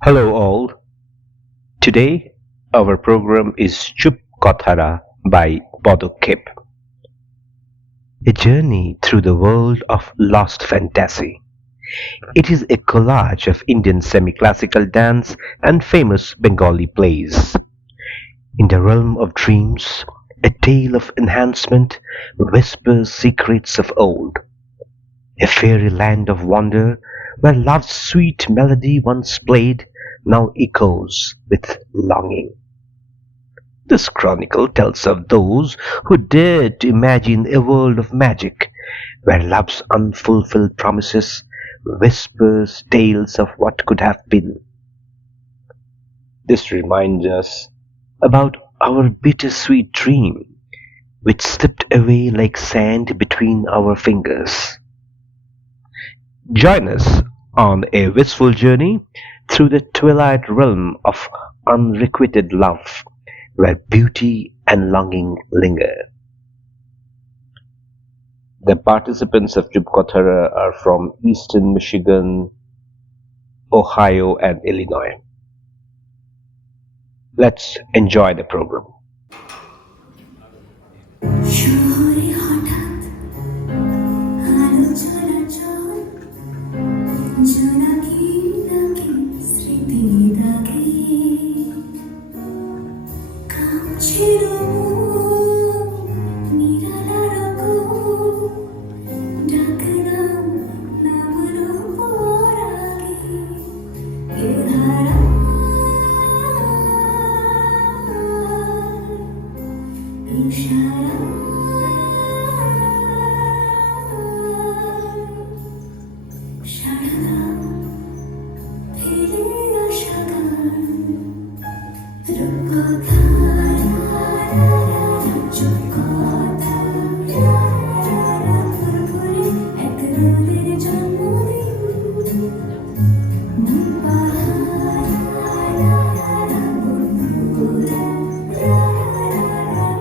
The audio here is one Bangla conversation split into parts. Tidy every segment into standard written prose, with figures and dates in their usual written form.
Hello, all. Today, our program is Chup Kothara by Podokep, a journey through the world of lost fantasy. It is a collage of Indian semi classical dance and famous Bengali plays. In the realm of dreams, a tale of enhancement whispers secrets of old, a fairy land of wonder where love's sweet melody once played now echoes with longing. This chronicle tells of those who dared to imagine a world of magic, where love's unfulfilled promises whispers tales of what could have been. This reminds us about our bittersweet dream, which slipped away like sand between our fingers. Join us on a wistful journey through the twilight realm of unrequited love, where beauty and longing linger. The participants of Chupkothara are from eastern Michigan, Ohio, and Illinois. Let's enjoy the program. শহরে হঠাৎ আলো চলাচল জোনাকি নাকি স্মৃতি দাগে কাঁপছিল নিরালার ডাকনাম নামলো পরাগে এ ধারা ইশারা সারা ফিরে আসা গান রূপকথা চুপকথা ফুরফুরে এক রোদের জন্মদিন মন পাহাড় বুলবুল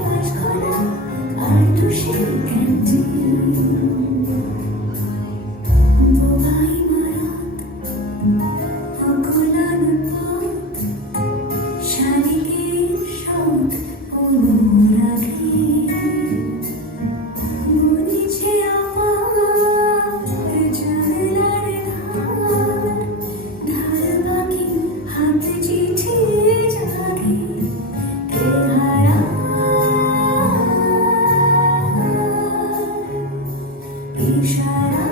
মাঝখরা আর টুসে ক্যান্টিন বোবাই মারাত অগোলানো পথ শালিকের শব্দ অনুরাগে মরিছে আমার জানলার ধার বাকি হাতে চিঠি জাগে কে হারা ইশারা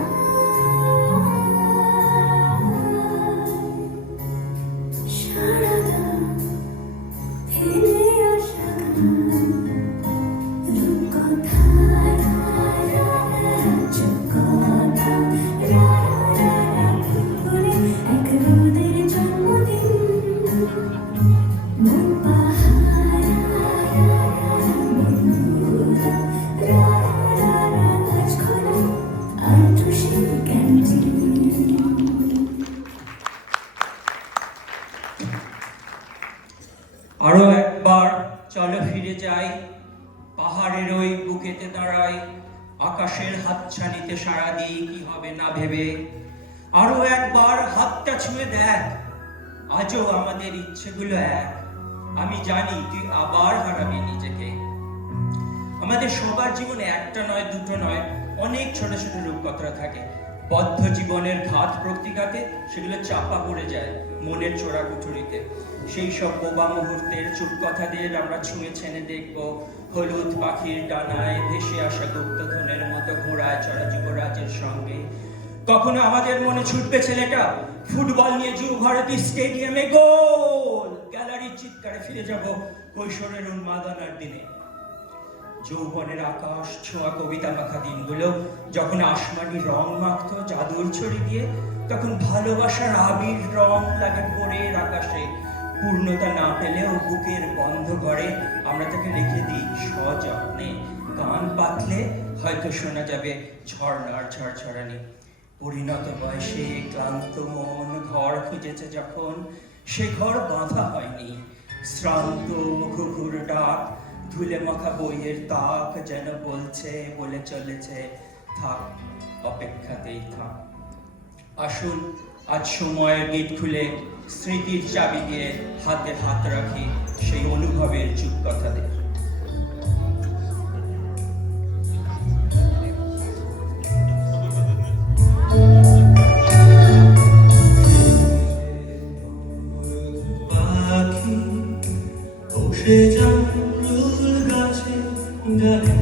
সারাদা ফিরে আসা গান রূপকথা চুপকথা ফুরফুরে এক রোদের জন্মদিন মন পাহাড় বুলবুল মাঝখরা আর টুসে ক্যান্টিন আরো একবার চলো ফিরে যাই, পাহাড়ের ওই বুকেতে দাঁড়াই, আকাশের হাতছানিতে সাড়া দিই কি হবে না ভেবে। আরো একবার হাতটা ছুঁয়ে দেখ, আজও আমাদের ইচ্ছেগুলো এক। আমি জানি তুই আবার হারাবি নিজেকে। আমাদের সবার জীবনে একটা নয় দুটো নয় অনেক ছোট ছোট রূপকথা থাকে। বদ্ধ জীবনের ঘাত প্রতিঘাতে সেগুলো চাপা পড়ে যায় মনের চোরা কুঠুরিতে। সেই সব বোবা মুহূর্তের চুপকথাদের আমরা ছুঁয়ে ছেনে দেখব হলুদ পাখির ডানায় ভেসে আসা গুপ্তধনের মতো ঘোড়ায় চড়া যুবরাজের সঙ্গে। কখনো আমাদের মনে ছুটবে ছেলেটা ফুটবল নিয়ে যুব ভারতী স্টেডিয়ামে গোল, গ্যালারির চিৎকারে ফিরে যাব কৈশোরের উন্মাদনার দিনে। যৌবনের আকাশ ছোঁয়া কবিতা মাখা দিনগুলো যখন আসমানি রং মাখতো জাদুর ছড়ি দিয়ে, তখন ভালোবাসার আবির রং লাগে ভোরের আকাশে। পূর্ণতা না পেলেও বুকের বন্ধ করে আমরা তাকে রেখে দিই সযত্নে। গান পাতলে হয়তো শোনা যাবে ঝর্ণার ঝরঝরানি। পরিণত বয়সে ক্লান্ত মন ঘর খুঁজেছে যখন, সে ঘর বাঁধা হয়নি। শ্রান্ত মুখুর ডাক, ধুলে মাখা বইয়ের তাক যেন বলছে বলে চলেছে থাক, অপেক্ষাতেই থাক। আসুন আজ সময়ের গেট খুলে স্মৃতির চাবি দিয়ে হাতে হাত রাখি সেই অনুভবের চুপকথাদের। পাখি বসে জামরুল গাছে ডালে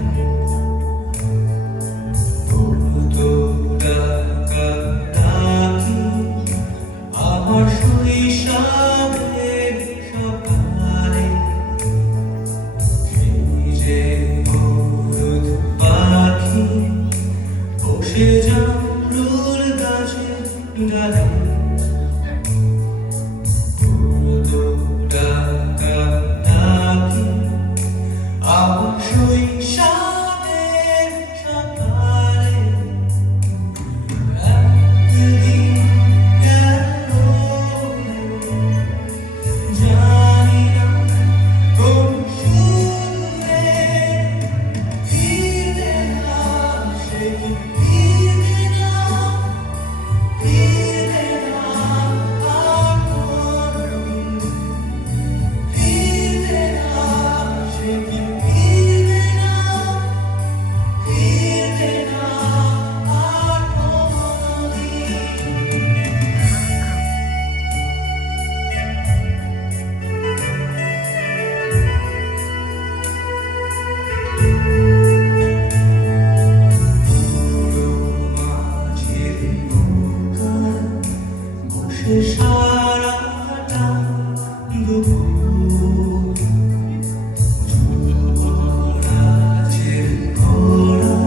তো ডাকা ডাকি আমার শৈশবের সকালে সেই যে হলুদ পাখি বসে জামরুল গাছে ডালে সারাটা দুপুর যুবরাজের ঘোড়া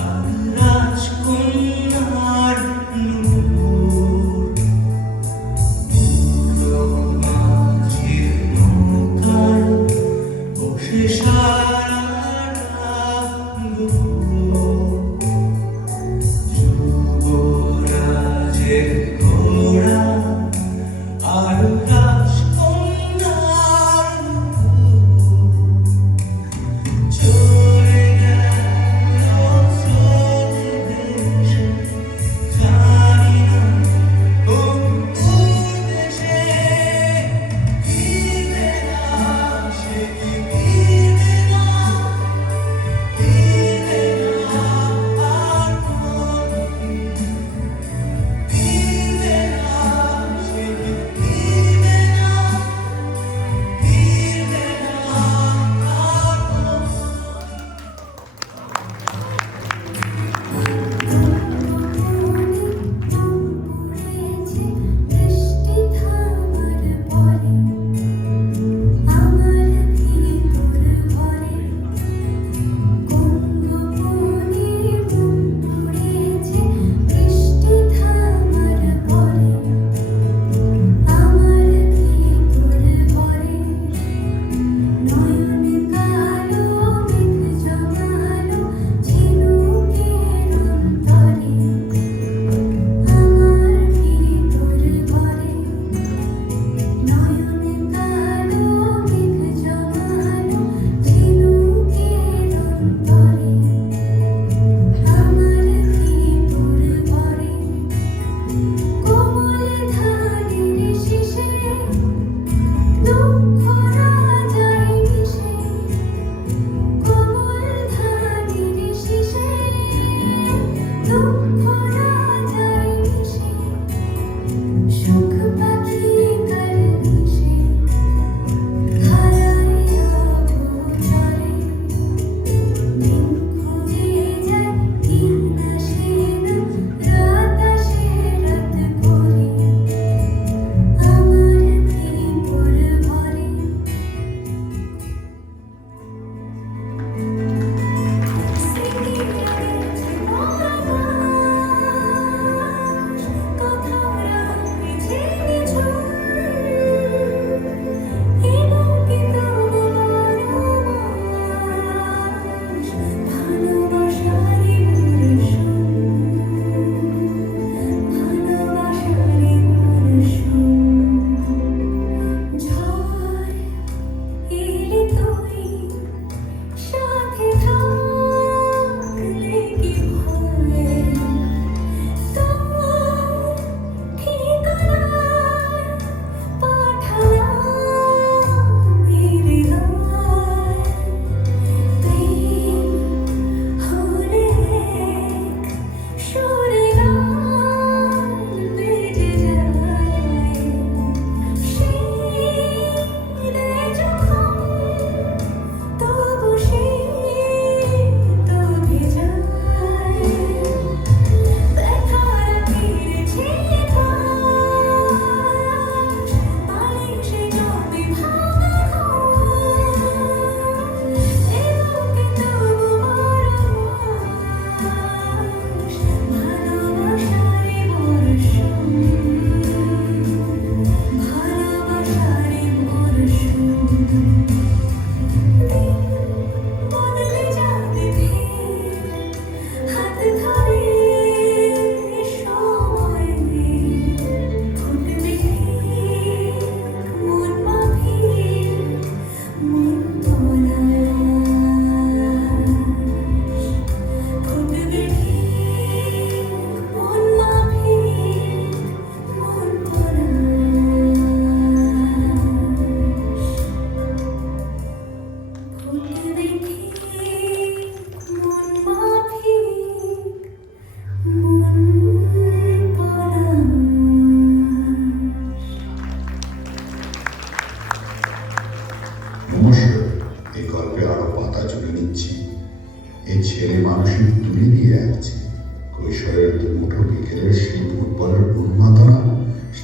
আর রাজকন্যার নূপুর বুড়ো মাঝির নৌকার বসে সারাটা দুপুর যুবরাজের ঘোড়া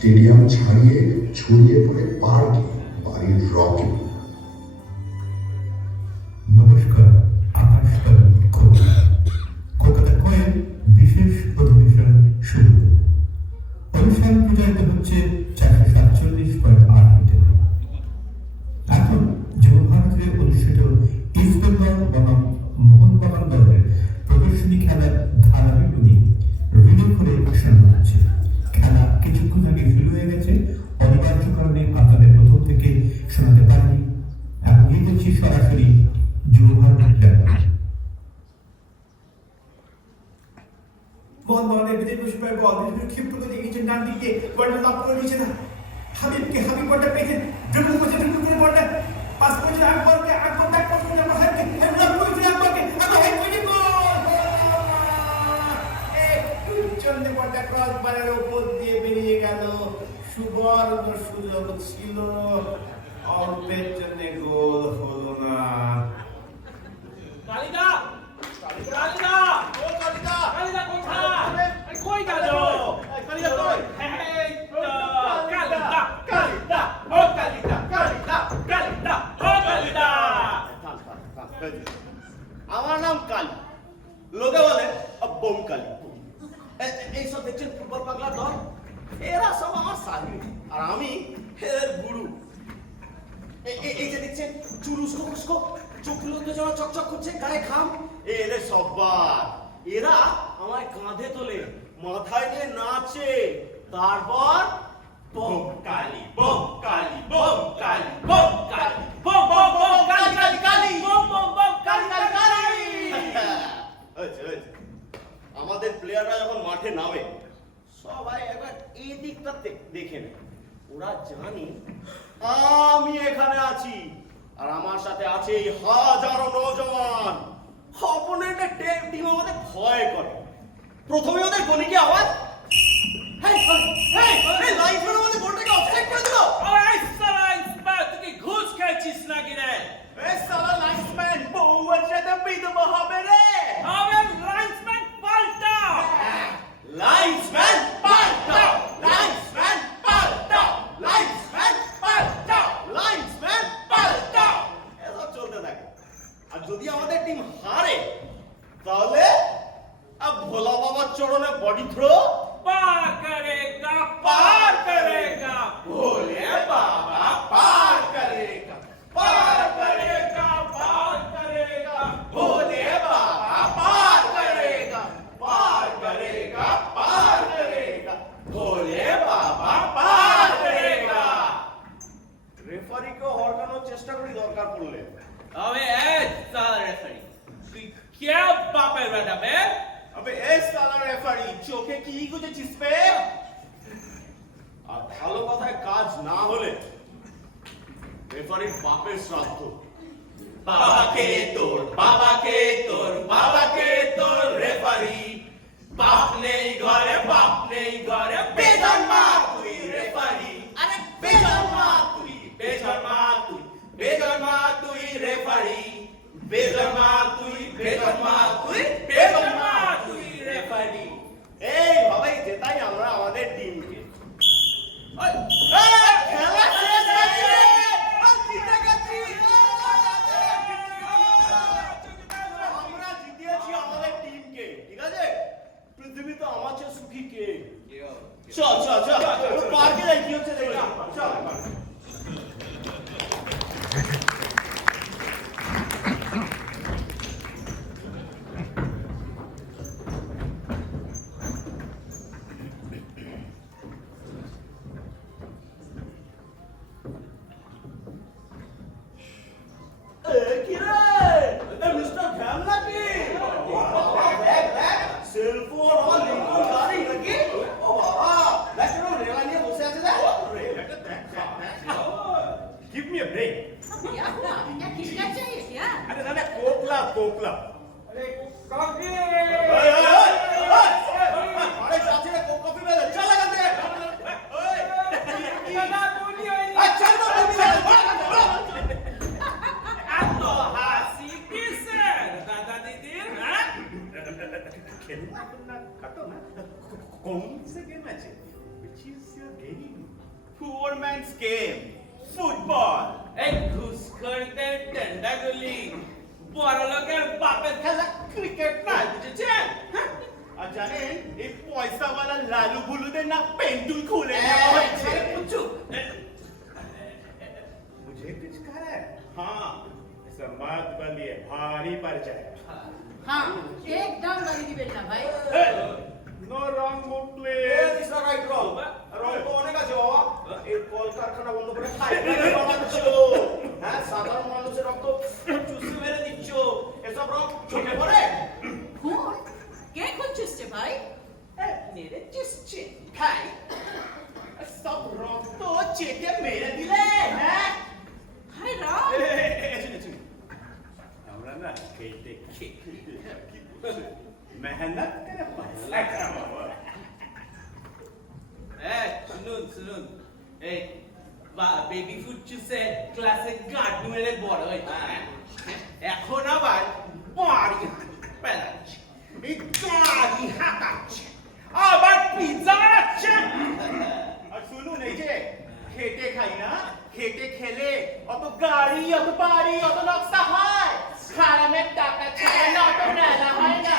স্টেডিয়াম ছাড়িয়ে ছড়িয়ে পড়ে পার্কে, বাড়ির রকে। নমস্কার, আকাশকাল ঘোষ। কলকাতা কয়েন বিশেষ অধিবেশন শুরু। অনুষ্ঠান প্রচারিত হচ্ছে 447.8 মিটারে। এখন যুবভারতীতে অনুষ্ঠিত ইস্ট বেঙ্গল বনাম মোহনবাগান দলের প্রদর্শনী খেলার ধারাবিবরণী রিলে করে শোনানো হচ্ছে। খেলা কিছুক্ষণ আগে শুরু হয়ে গেছে, অনিবার্য কারণে আপনাদের প্রথম থেকে শোনাতে পারিনি। এখন গিয়ে বলছি সরাসরি যুবভারতী চ্যানেল। মোহনবাগানের বিজয় পুষ্পের বল বিজয় ক্ষিপ্ত করে এগিয়েছেন ডান দিকে, বলটা লাভ করে নিয়েছে না হাবিব বলটা পেয়েছেন, ড্রিবল করে বলটা পাস করেছে আকবরকে, আকবর ব্যাক পাস করে আমরা হেড করেছে আকবরকে, আকবর হেড করে গোল! একটু চন্ডে বলটা ক্রস বারের উপর দিয়ে বেরিয়ে গেল। সুবর্ণ সুযোগ ছিল, অল্পের জন্য গোল হলো না। কালিদা কালিদা ও কালিদা কালিদা কোথায়? আরে কই গেল? কালিদা কই? এই তো কালিদা কালিদা ও কালিদা কালিদা কালিদা ও কালিদা। আমার নাম কালী, লোকে বলে বোম কালী। এইসব দেখছেন ফুটবল পাগলা দল, এরা সব আমার সাথী আর আমি এদের গুরু। এই যে দেখছেন চুরুস্কো ফুস্কো, চোখগুলো উত্তেজনা চকচক করছে, গায়ে ঘাম, এদের সব্বার। এরা আমায় কাঁধে তোলে, মাথায় নিয়ে নাচে, তারপর bomb Kali bomb Kali bomb Kali bomb Kali bomb bomb bomb Kali Kali Kali bomb bomb bomb Kali Kali Kali. আমাদের প্লেয়াররা যখন মাঠে নামে সবাই একবার এই দিকটা দেখে নেয়। ওরা জানি আমি এখানে আছি আর আমার সাথে আছে এই হাজারো নওজওয়ান। অপোনেন্টের টিম আমাদের ভয় করে। প্রথমে ওদের গলিকে আওয়াজ, হেই হেই হেই, লাইফের আমাদের গোলটাকে অফসাইড করে দিল। এই সালা ইসমাইল, তুই কি ঘুষ খাচ্ছিস নাকি রে? এই সালা লাইফম্যান বউয়ের সাথে বিধবা হবে রে। আরে লাইন্সম্যান পাল্টা! লাইফম্যান পাল্টাও, লাইফম্যান পাল্টাও, লাইফম্যান পাল্টাও, লাইফম্যান পাল্টাও। এসব চলতে থাকে। আর যদি আমাদের টিম হারে তাহলে ভোলা বাবার চরণে বডি থ্রো, পার করেগা পার করেগা ভোলে বাবা পার করেগা, পার করেগা, পার করেগা, ভোলে বাবা পার করেগা, পার করেগা, পার করেগা, ভোলে বাবা পার করেগা। রেফারিকে হরকানোর চেষ্টা করি দরকার পড়লে। আবে এই সালা রেফারি, তুই क्या বাপের বেটা বে? अबे ए साला रेफारी, চোখে কি গুজেছিস বে? আর ভালো কথায় কাজ না হলে রেফারির বাপের শ্রাদ্ধ। বাবাকে তোর বাবাকে তোর বাবাকে তোর রেফারি, বাপ নেই ঘরে বাপ নেই ঘরে, বেজন্মা তুই রেফারি। আরে বেজন্মা তুই, বেজন্মা তুই, বেজন্মা তুই রেফারি, বেজন্মা তুই, বেজন্মা তুই, বেজন্মা তুই রেফারি। এইভাবেই জেতাই আমরা আমাদের টিমকে। খেলা শেষ হয়ে গেছে, জিতে গেছি। আমরা জিতিয়েছি আমাদের টিমকে, ঠিক আছে? পৃথিবীতে আমার চেয়ে সুখী কে? চল চল চল পার্কে যাই, কি হচ্ছে দেখি। চল which is your game? Poor man's game. Football. এই ঘুষখোরদের টেন্ডাগুলি বড় লোকের বাপের খেলা ক্রিকেট নয়, বুঝেছেন? হ্যাঁ? আর জানেন এই পয়সাওয়ালা লালু বুলুদের না পেন্টুল খুলে নেওয়া হয়েছে। চুপ। मुझे कुछ कर है हाँ समाज बलिए भारी पड़ जाए हाँ एकदम लगी दिबेन ना भाई no wrong move please it's not right wrong রং তো অনেক আছে বাবা এই কলকারখানা বন্ধ করে ফাইবার বানাচ্ছ হ্যাঁ সাধারণ মানুষের রক্ত চুষে মেরে দিচ্ছ এসব রং চোখে পড়ে खून के खून चुसছে ভাই মেরে চুষছে ভাই সব রক্ত চেটে মেরে দিলে হ্যাঁ হাই রাম আমরা না খেতে খেতে কি বলছে মেহনত করে পয়সা কামাবো এই শুনুন এই বেবি ফুড চুষে ক্লাসে গার্ড মেরে বড় হয়েছে এখন আবার বাড়ি পেলাচ্ছে এই গাড়ি হাঁকাচ্ছে আবার পিৎজা বানাচ্ছে আর শুনুন এই যে খেটে খাই না খেটে খেলে অত গাড়ি অত বাড়ি অত নকশা হয় খারামের টাকা ছাড়া না অত মেলা হয় না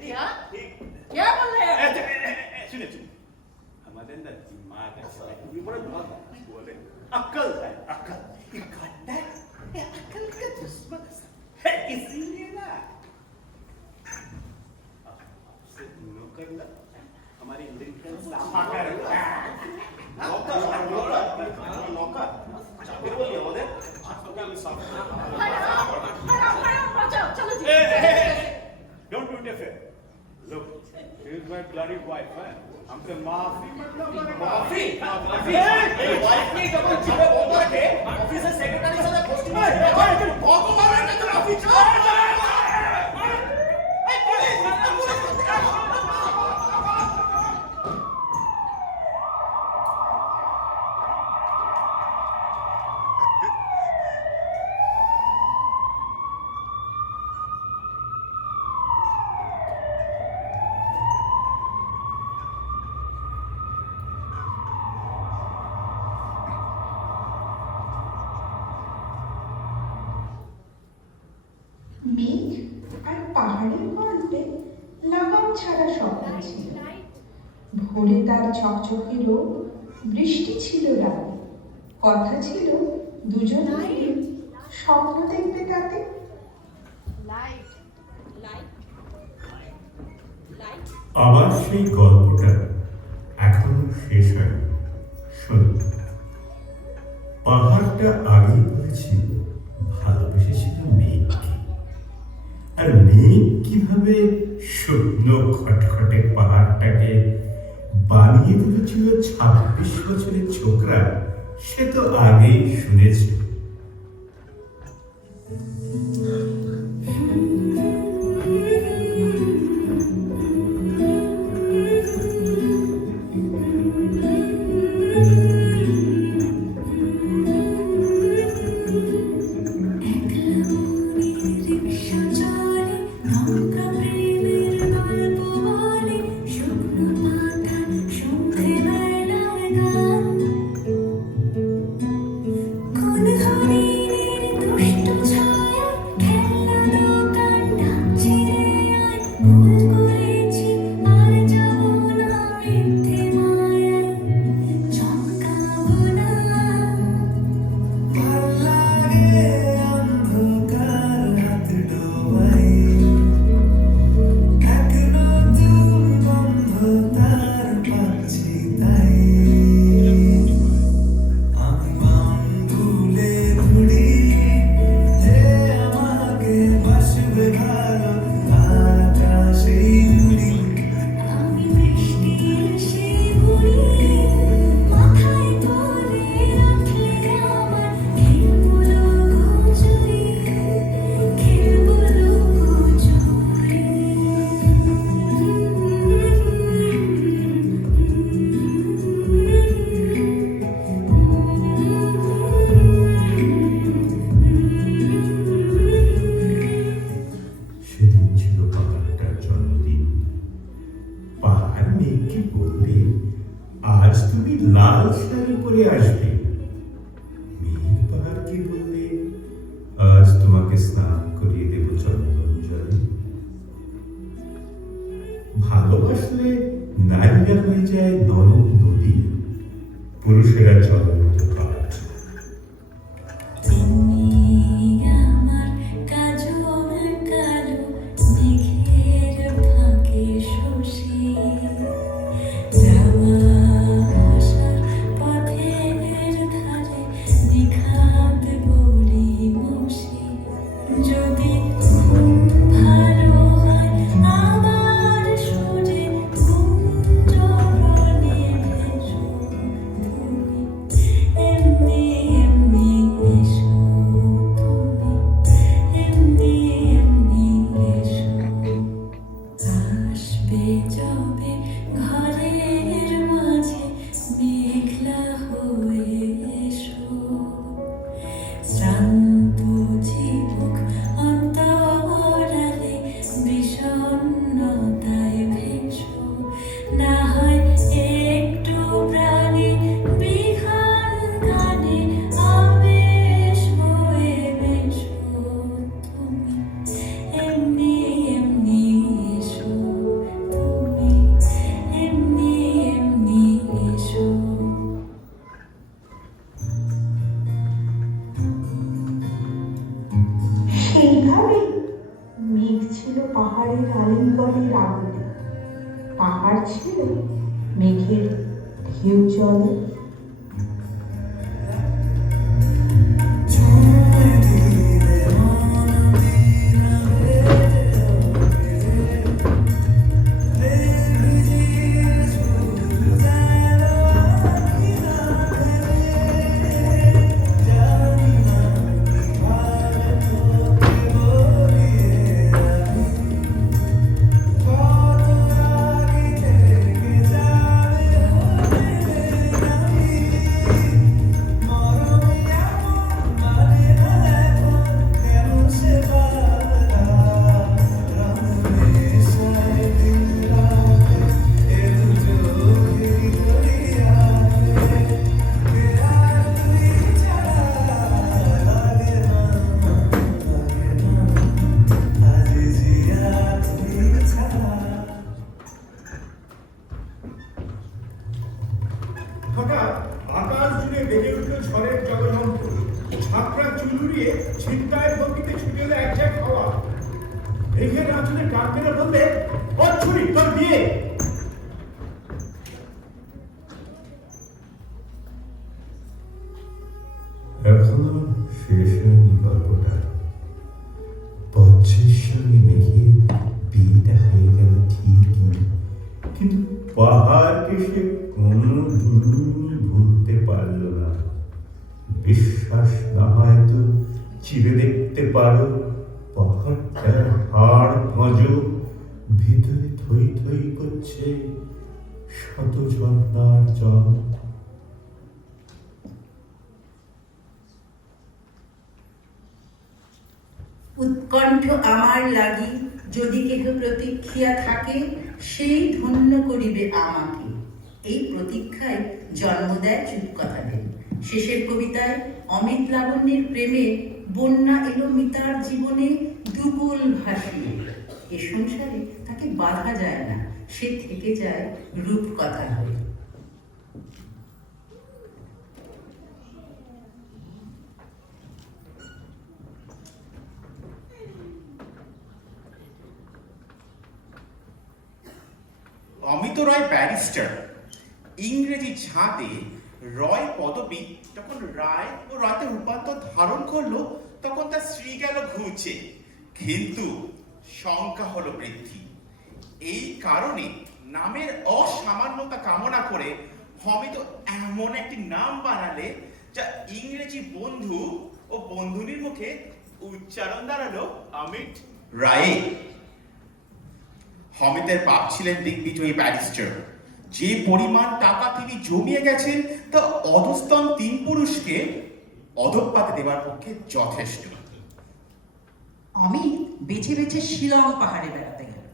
क्या क्या बोल रहे हो শুনে আমাদের না দিমাগ আছে উপরে বলে अक्ल है अक्ल ये घंटा ये अक्ल का दुश्मन है इसीलिए ना आपसे नो करना हमारी लिंकन साफा कर नौकर नौकर चाकरी बोलिए আমাদের আজকে আমি সাফ हराम बचाओ चलो जी don't do interfere look she is my bloody wife है हमसे माफी मतलब माफी वाइफ ने जब जिम्मे बंद रखे ऑफिसर सेक्रेटरी साथे पोस्टिंग में भगवान ने तो माफी चाह মেঘ আর পাহাড়ের গল্পে লাগাম ছাড়া স্বপ্ন ছিল ভোরে তার ঝকঝকে রোদ বৃষ্টি ছিল রাতে কথা ছিল দুজন মিলে স্বপ্ন দেখবে তাতে আবার সেই গল্পটা এখনো শেষ হয়নি শুনুন পাহাড়টা আগেই বলেছিল ভালোবেসেছিল মেঘকে আর মেঘ কিভাবে শুকনো খটখটে পাহাড়টাকে বানিয়ে তুলেছিল 26 বছরের ছোকরা সে তো আগেই শুনেছে রিক্সা চলে নৌকা প্রেমের গল্প বলে শুকনো পাতা সন্ধেবেলার গান কোন হরিণের দুষ্ট ছায়া খেলনা দোকান ডাকছে রে আয় ভুল করেছি আর যাবো না মিথ্যে মায়ায় চমকাবো না আমি বৃষ্টির সেই বুড়ি মাথায় তুলে রাখলে আমার খেলবো লুকোচুরি খেলবো লুকোচুরি সেদিন ছিল পাহাড়টার জন্মদিন পাহাড় মেঘকে বললে আজ তুমি লাল শাড়ি পরে আসবে। মেঘ পাহাড়কে বললে, আজ তোমাকে স্নান করিয়ে দেব চন্দন জলে। ভালোবাসলে নারীরা হয়ে যায় নরম নদী, পুরুষেরা জলের মতো কাঠ। তুমি আমার কাজল কালো মেঘের ফাঁকে শশী, যাওয়া আসার পথের ধারে নিখাত বড়ি মশি। যদি ঘুম ভালো হয় আবার সুরে গুঞ্জরণে ভেসো তুমি, এমনি এমনি এসো তুমি, এমনি এমনি এসো। আসবে যবে ঘরের মাঝে মেঘলা হয়ে এসো, শ্রান্ত জীবক অন্তরালে বিষণ্ণতায় ভেসো। না হয় একটু প্রাণে বিহান গানে আবেশ হয়ে বেশো তুমি, এমনি এমনি এসো তুমি, এমনি এমনি এসো। সেইভাবে মেঘ ছিল পাহাড়ের আলিঙ্গনের আগুনে, পাহাড় ছিল মেঘের ঢেউ জলে। হঠাৎ আকাশ জুড়ে বেজে উঠল ঝড়ের জলযন্ত্র। ছাত্রা চুলুরিয়ে ছিনতাইয়ের গতিতে ছুটে এলো এক ঝাঁক হাওয়া। মেঘের আঁচলে টান মেরে বললে, ও ছুরি তোর বিয়ে। এখনো শেষ হয়নি গল্পটা। বজ্রের সঙ্গে মেঘের বিয়েটা হয়ে গেল ঠিকই, কিন্তু পাহাড়কে সে কোনোদিনই ভুলতে পারল না। বিশ্বাস না হয় তো চিরে দেখতে পারো পাহাড়টার হাড় ভাঁজো, ভিতরে থই থই করছে শত ঝর্ণার জল। উৎকণ্ঠ আমার লাগি যদি কেহ প্রতীক্ষিয়া থাকে, সেই ধন্য করিবে আমাকে। এই প্রতীক্ষায় জন্ম দেয় চুপকথাদের। শেষের কবিতায় অমিত লাবণ্যের প্রেমে বন্যা এলো মিতার জীবনে দুকুল ভাসিয়ে। এ সংসারে তাকে বাধা যায় না, সে থেকে যায় রূপকথা হয়ে। অমিত রয় ব্যারিস্টার। ইংরেজি ঝাঁতে রয় পদবী যখন রায় ও রায়তে রূপান্তর ধারণ করলো, তখন তার স্ত্রী গেল ঘুচে, কিন্তু সংখ্যা হলো বৃদ্ধি। এই কারণে নামের অসামান্যতা কামনা করে অমিত এমন একটি নাম বানালে যা ইংরেজি বন্ধু ও বন্ধুনির মুখে উচ্চারণ দাঁড়ালো অমিত রায়। অমিতের বাপ ছিলেন দিগ্বিজয়ী ব্যারিস্টার। যে পরিমাণ টাকা তিনি জমিয়ে গেছেন তা অধস্তন 3 পুরুষকে অধঃপাতে দেবার পক্ষে যথেষ্ট। অমিত বেছে বেছে শিলং পাহাড়ে বেড়াতে গেল,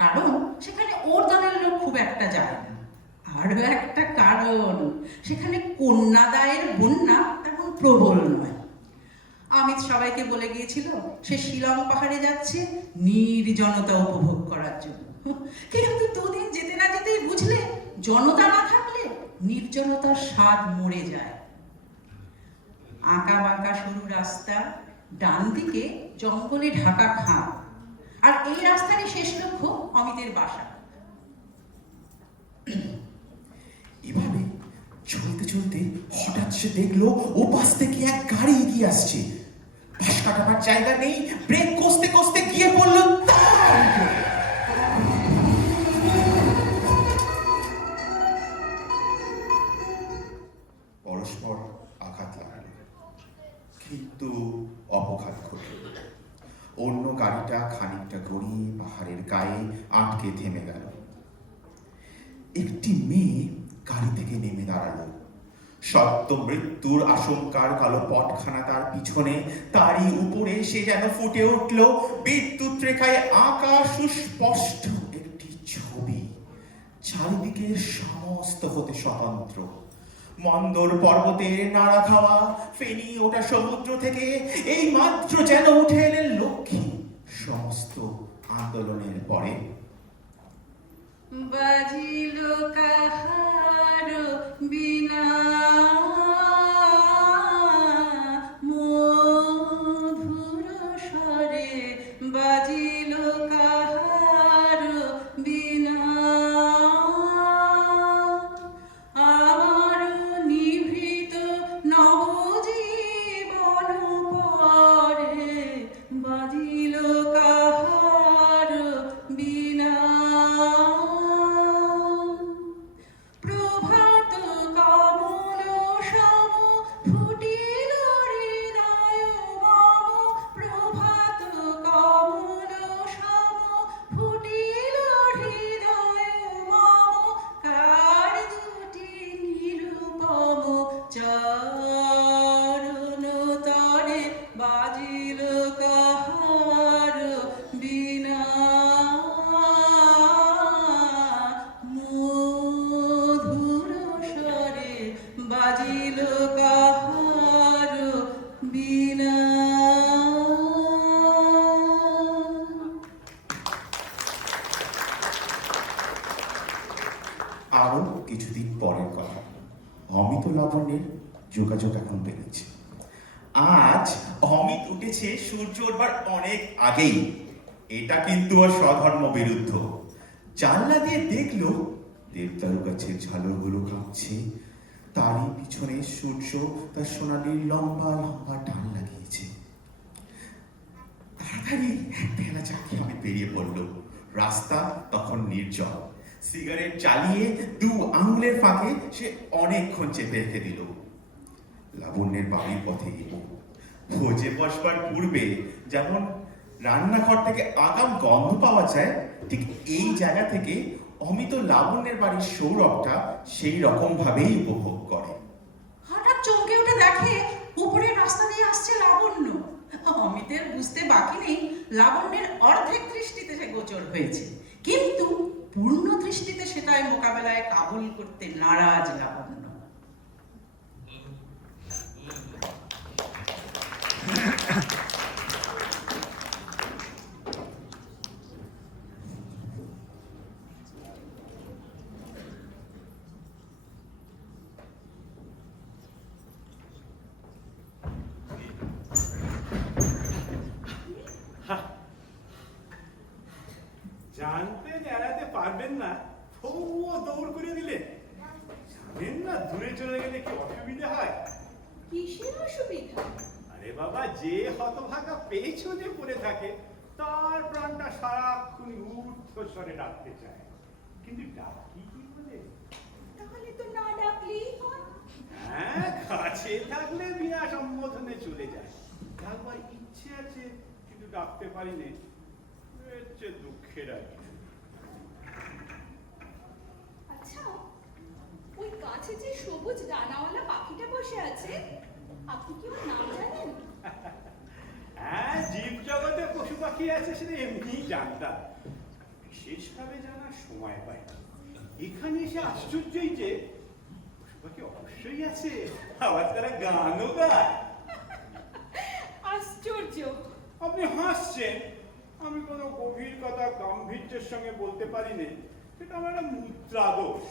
কারণ সেখানে ওর দলের লোক খুব একটা যায় না। আরও একটা কারণ, সেখানে কন্যাদায়ের বন্যা তেমন প্রবল নয়। অমিত সবাইকে বলে গিয়েছিল সে শিলং পাহাড়ে যাচ্ছে নির্জনতা উপভোগ করার জন্য। কিন্তু দুদিন যেতে না যেতেই বুঝলে জনতা না থাকলে নির্জনতার স্বাদ মরে যায়। আঁকা বাঁকা সরু রাস্তা, ডান দিকে জঙ্গলে ঢাকা খাল, আর এই রাস্তারই শেষ লক্ষ্য অমিতের বাসা। এভাবে চলতে চলতে হঠাৎ সে দেখলো ও পাশ থেকে এক গাড়ি এগিয়ে আসছে। পাশ কাটাবার জায়গা নেই, ব্রেক কষতে কষতে গিয়ে পড়লো তার উপরে। পরস্পর আঘাত লাগালো, কিন্তু অপঘাত ঘটল। অন্য গাড়িটা খানিকটা গড়িয়ে পাহাড়ের গায়ে আটকে থেমে গেল। একটি মেয়ে গাড়ি থেকে নেমে দাঁড়ালো। সত্য মৃত্যুর আশঙ্কার কালো পটখানা তার পিছনে, তারই উপরে সে যেন ফুটে উঠল বিদ্যুৎ রেখায় আঁকা সুস্পষ্ট একটি ছবি, চারিদিকের সমস্ত হতে স্বতন্ত্র। মন্দর পর্বতের নাড়া খাওয়া, ফেনি ওটা সমুদ্র থেকে, এই মাত্র যেন উঠে এলেন লক্ষ্মী সমস্ত আন্দোলনের পরে। বাজিল কাহার বিনা মধুর স্বরে, বাজিল কাহার বিনা আমার নিভৃত নবজীবন পরে, বাজিল কাহার বিনা প্রভাত কমল সম ফুটিল হৃদয় মম, প্রভাত কমল সম ফুটিল হৃদয় মম, কার দুটি নিরুপম চরণ তরে, বাজিল কাহার বিনা মধুর স্বরে, বাজিল কাহার বিনা। আরো কিছুদিন পরের কথা। অমিত ও লাবণ্যের যোগাযোগ এখন বেড়েছে। আজ অমিত উঠেছে সূর্য ওঠবার অনেক আগেই। এটা কিন্তু ওর স্বধর্ম বিরুদ্ধ। জানলা দিয়ে দেখলো দেবদারু গাছের ঝালরগুলো কাঁপছে, তারই পিছনে সূর্য তার সোনালি লম্বা লম্বা টান লাগিয়েছে। তাড়াতাড়ি এক পেয়ালা চা খেয়ে আমি বেরিয়ে পড়লো। রাস্তা তখন নির্জন। সিগারেট জ্বালিয়ে 2 আঙুলের ফাঁকে সে অনেকক্ষণ চেপে রেখে দিল। লাবণ্যের বাড়ির পথে এগো। ভোজে বসবার পূর্বে যেমন রান্নাঘর থেকে আগাম গন্ধ পাওয়া যায়, ঠিক এই জায়গা থেকে অমিত লাবণ্যের বাড়ির সৌরভটা সেই রকম ভাবেই উপভোগ করে। হঠাৎ চমকে উঠে দেখে উপরের রাস্তা দিয়ে আসছে লাবণ্য। অমিতের বুঝতে বাকি নেই লাবণ্যের অর্ধেক দৃষ্টিতে সে গোচর হয়েছে, কিন্তু পূর্ণ দৃষ্টিতে সেটাই মোকাবেলায় কাবুল করতে নারাজ লাবণ্য। জানতে এড়াতে পারবেন না, তবুও দৌড় করে দিলেন। জানেন না দূরে চলে গেলে কি অসুবিধা হয়? কিসের অসুবিধা? আরে বাবা, যে হতভাগা পেছনে পড়ে থাকে তার প্রাণটা সারাক্ষণ ঊর্ধ্বস্বরে ডাকতে চায়, কিন্তু ডাকি কি বলে? তাহলে তো না ডাকলেই হয়। হ্যাঁ, কাছে থাকলে বিনা সম্বোধনে চলে যায়। ডাকবার ইচ্ছে আছে কিন্তু ডাকতে পারি নে, হচ্ছে দুঃখের আর কিছু। আচ্ছা, ওই কাছে যে সবুজ ডানাওয়ালা পাখিটা বসে আছে, আপনি কি ওর নাম জানেন? হ্যাঁ, জীব জগতে পশু পাখি আছে সেটা এমনিই জানতাম, বিশেষভাবে জানার সময় পাই না। এখানে এসে আশ্চর্যই যে পশু পাখি অবশ্যই আছে, আবার তারা গানও গায়। আশ্চর্য। আপনি হাসছেন, আমি কোনো গভীর কথা গাম্ভীর্যের সঙ্গে বলতে পারিনি, সেটা আমার একটা মুদ্রা দোষ।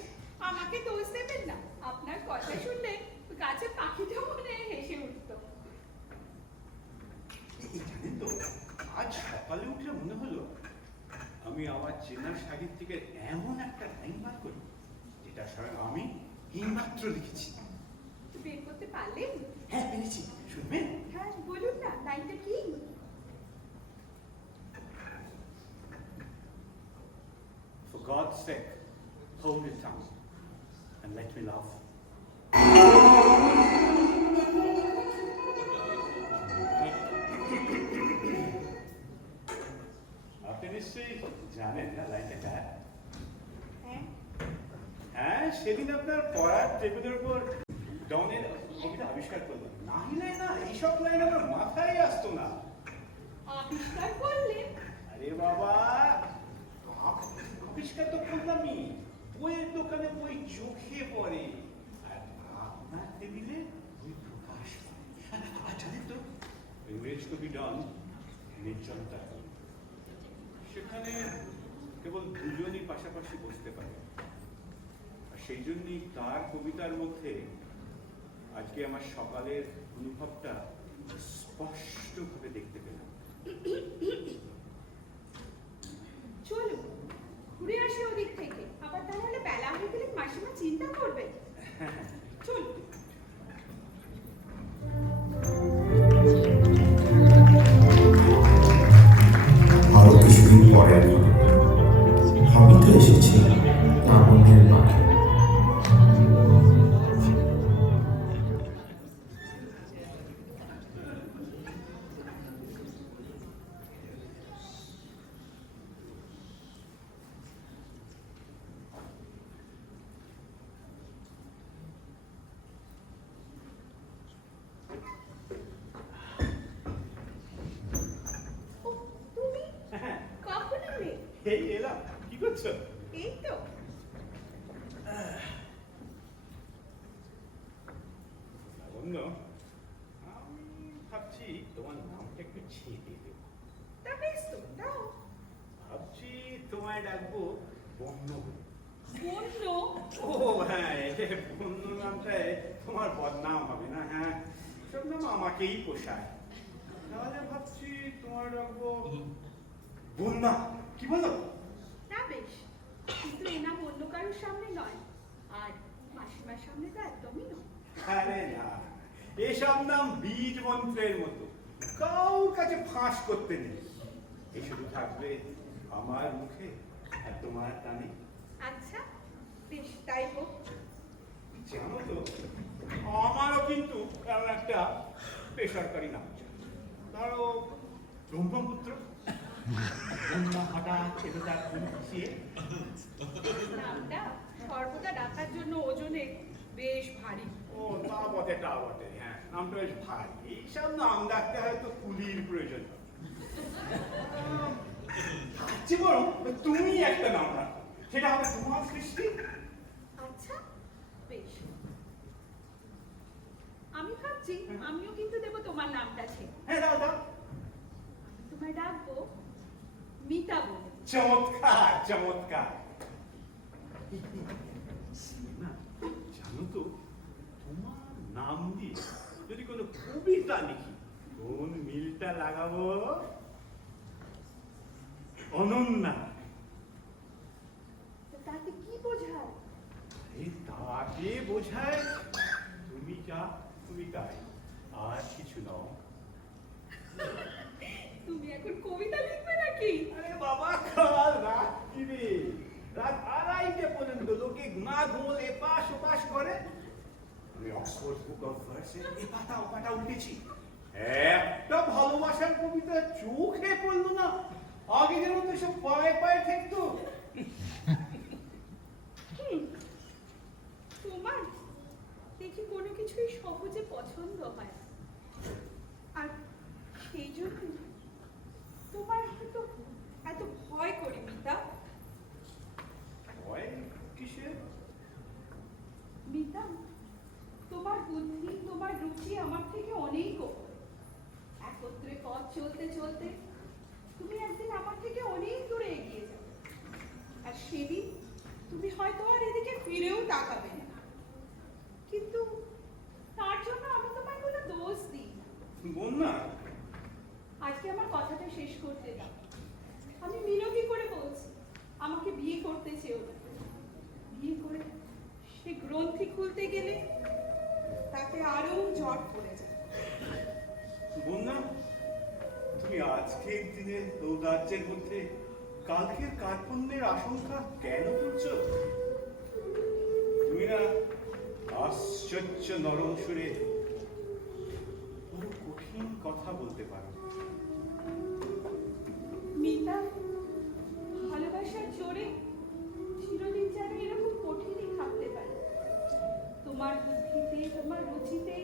আমাকে দোষ দেবেন না, আপনার কথা শুনলে গাছে পাখিটা মনে হয় হেসে উঠত। জানেন তো, আজ সকালে উঠে মনে হলো আমি আমার চেনা সাহিত্যিকের এমন একটা লাইন বার করি যেটা স্বয়ং আমি এইমাত্র লিখেছি। বের করতে পারলেন? হ্যাঁ, পেরেছি। শুনবেন? হ্যাঁ, বলুন না, লাইনটা কি? For God's sake, hold your tongue and let me laugh. আপনি নিশ্চয়ই জানেন না লাইনটা? হ্যাঁ। হ্যাঁ, সেদিন আপনার পড়ার টেবিলের উপর ডনের কবিতা আবিষ্কার করলাম। না হলে না, এইসব লাইন আমার মাথায় আসতো না। আবিষ্কার করলেন? আরে বাবা, আবিষ্কার তো করলামই, বইয়ের দোকানে বই চোখে পড়ে, আর আপনার টেবিলে বই প্রকাশ পায়। আর জানেন তো, ইংরেজ কবি ডন নির্জনতা, সেখানে কেবল দুজনই পাশাপাশি বসতে পারে, আর সেই জন্যই তার কবিতার মধ্যে আজকে আমার সকালের অনুভবটা স্পষ্টভাবে দেখতে পেলাম। চলো ঘুরে আসি ওদিক থেকে, আবার তাহলে বেলা হয়ে গেলে মাসিমা চিন্তা করবে। চলো। আরো কিছুদিন পরে আমি তো এসেছি লাবণ্যের মাঠে। ও, তুমি কখন এলে? এই এলাম, কি করছো? এই তো। লাবণ্য, আমি ভাবছি তোমার নামটা একটু ছেড়ে দেব। তা বেশ তো, দাও। ভাবছি তোমায় ডাকবো বন্য বলে। বন্য? ও হ্যাঁ, বন্য নামটায় তোমার বদনাম হবে না। হ্যাঁ, সব নাম আমাকেই পোষায়। তাহলে ভাবছি তোমার রাখবো বন্যা, কি বলো? তা বেশ, কিন্তু এ নাম অন্য কারোর সামনে নয়, আর মাসিমার সামনে তো একদমই নয়। আরে না, এসব নাম বীজ মন্ত্রের মতো, কাউর কাছে ফাঁস করতে নেই। এই শুধু থাকবে আমার মুখে আর তোমার কানে। আচ্ছা বেশ, তাই হোক। জানো তো, আমারও কিন্তু এমন একটা বেসরকারি নাম চাই। ধরো ব্রহ্মপুত্র। বন্যা হঠাৎ এলো তার কোন খুশিয়ে। নামটা সর্বদা ডাকার জন্য ওজনে বেশ ভারী। ও তা বটে, তা বটে। হ্যাঁ, নামটা বেশ ভারী। এইসব নাম ডাকতে হয়তো কুলির প্রয়োজন। ভাবছি বরং তুমি একটা নাম রাখো, সেটা হবে তোমার সৃষ্টি। আচ্ছা বেশ, আমি ভাবছি আমিও কিন্তু দেবো তোমার নামটা ছে। হ্যাঁ, দাও দাও। তোমায় ডাকবো মিতা বলে। চমৎকার, চমৎকার। না, জানো তো, তোমার নাম দিয়ে যদি কোনো কবিতা লিখি, কোন মিলটা লাগাবো? অনন্যা। তাতে কি বোঝায়? এই তাকে বোঝায় তুমি যা তুমি তাই, আর কিছু নাও। তুমি এখন কবিতা লিখবে নাকি? আরে বাবা, কাল রাত্রিরে রাত 2:30 পর্যন্ত লোকে না ঘুমোলে এপাশ ওপাশ করে। আমি অক্সফোর্ড বুক অফ ভার্সে এ পাতা ও পাতা উঠেছি, একটা ভালোবাসার কবিতা চোখে পড়লো না। আগে যেমন তো সব পায়ে পায়ে ঠেকতো। তোমার দেখি কোনো কিছুই সহজে পছন্দ হয়, আর সেই জন্য তোমার হয়তো এত ভয় করি মিতা। ভয় কিসে? আমার থেকে অনেক ওপর। একত্রে পথ চলতে চলতে তুমি একদিন আমার থেকে অনেক দূরে এগিয়ে যাবে, আর সেদিন তুমি হয়তো আর এদিকে ফিরেও তাকাবে না। কিন্তু তার জন্য আমি তোমায় কোনো দোষ দিই না। বন্যা, আজকে আমার কথাটা শেষ করতে দাও। আমি মিনতি করে বলছি, আমাকে বিয়ে করতে চেও না। বিয়ে করে সে গ্রন্থি খুলতে গেলে তাতে আরো জট পড়ে যায়। বন্যা, তুমি আজকের দিনে ঔদার্যের মধ্যে কালকের কার্পণ্যের আশঙ্কা কেন করছো? তুমি না আশ্চর্য নরম সুরে কোনো কঠিন কথা বলতে পারো। মিতা, ভালোবাসার জোরে চিরদিন যেন এরকম কঠিনই থাকতে পারে। তোমার বুদ্ধিতে, তোমার রুচিতে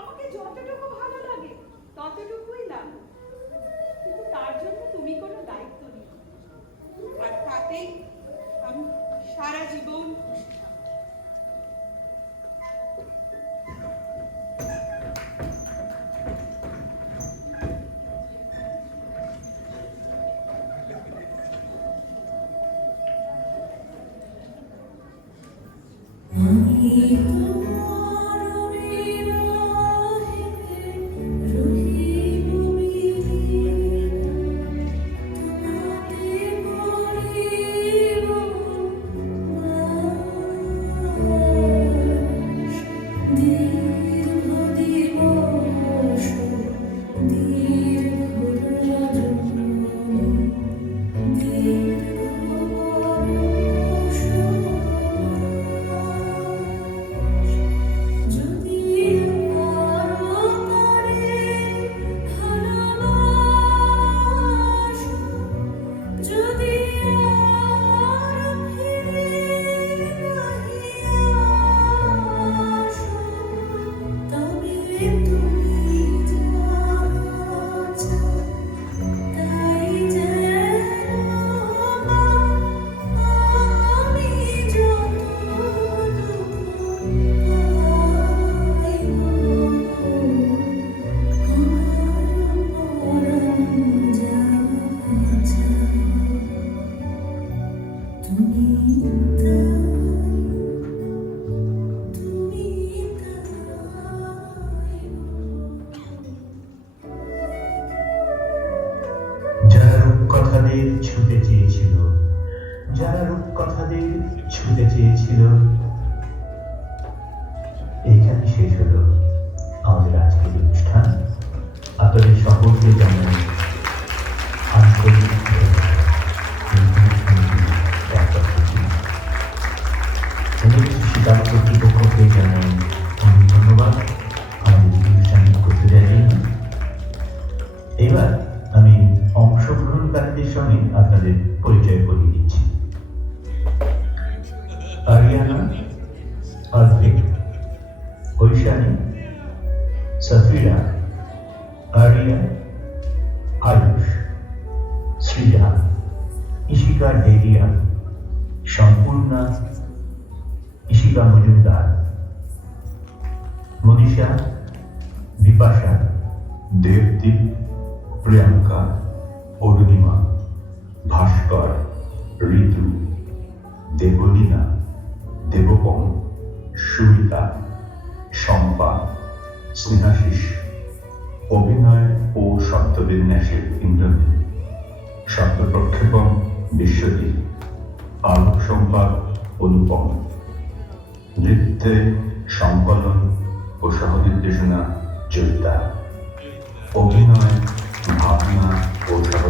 আমাকে যতটুকু ভালো লাগে ততটুকুই লাগে, কিন্তু তার জন্য তুমি কোনো দায়িত্ব নিও, আর তাতেই আমি সারা জীবন খুশি থাকবো। যারা রূপকথাদের ছুঁতে চেয়েছিল, যারা রূপকথাদের ছুঁতে চেয়েছিল, এইখানে শেষ হলো আমাদের আজকের অনুষ্ঠান। আপনাদের সকলকে জানাই আন্তরিক শিকার কর্তৃপক্ষকে জানাই অনেক ধন্যবাদ আমাদের অনুষ্ঠান করতে দেওয়ার জন্য। এবার আমি অংশগ্রহণকারীদের সঙ্গে আপনাদের পরিচয় করিয়ে দিচ্ছি। আরিয়ানা, অদ্রিক, ঐশানী, সফিরা, আরিয়া, আয়ুষ, শ্রীজা, ইশিকা ডেরিয়া, সম্পূর্ণা, ইশিকা মজুমদার, মনীষা, বিপাশা, দেবদীপ, প্রিয়াঙ্কা, অরুণিমা, ভাস্কর, ঋতু, দেবলীনা, দেবপম, সুমিতা, শম্পা, স্নেহাশিস, অভিনয় ও শব্দবিন্যাসের ইন্দ্রনীল, শব্দ প্রক্ষেপণ বিশ্বজিৎ, আলোক সংবাদ অনুপম, নৃত্যে সংকলন ও সহনির্দেশনা চরিতা, অভিনয়, ভাবনা ও সহ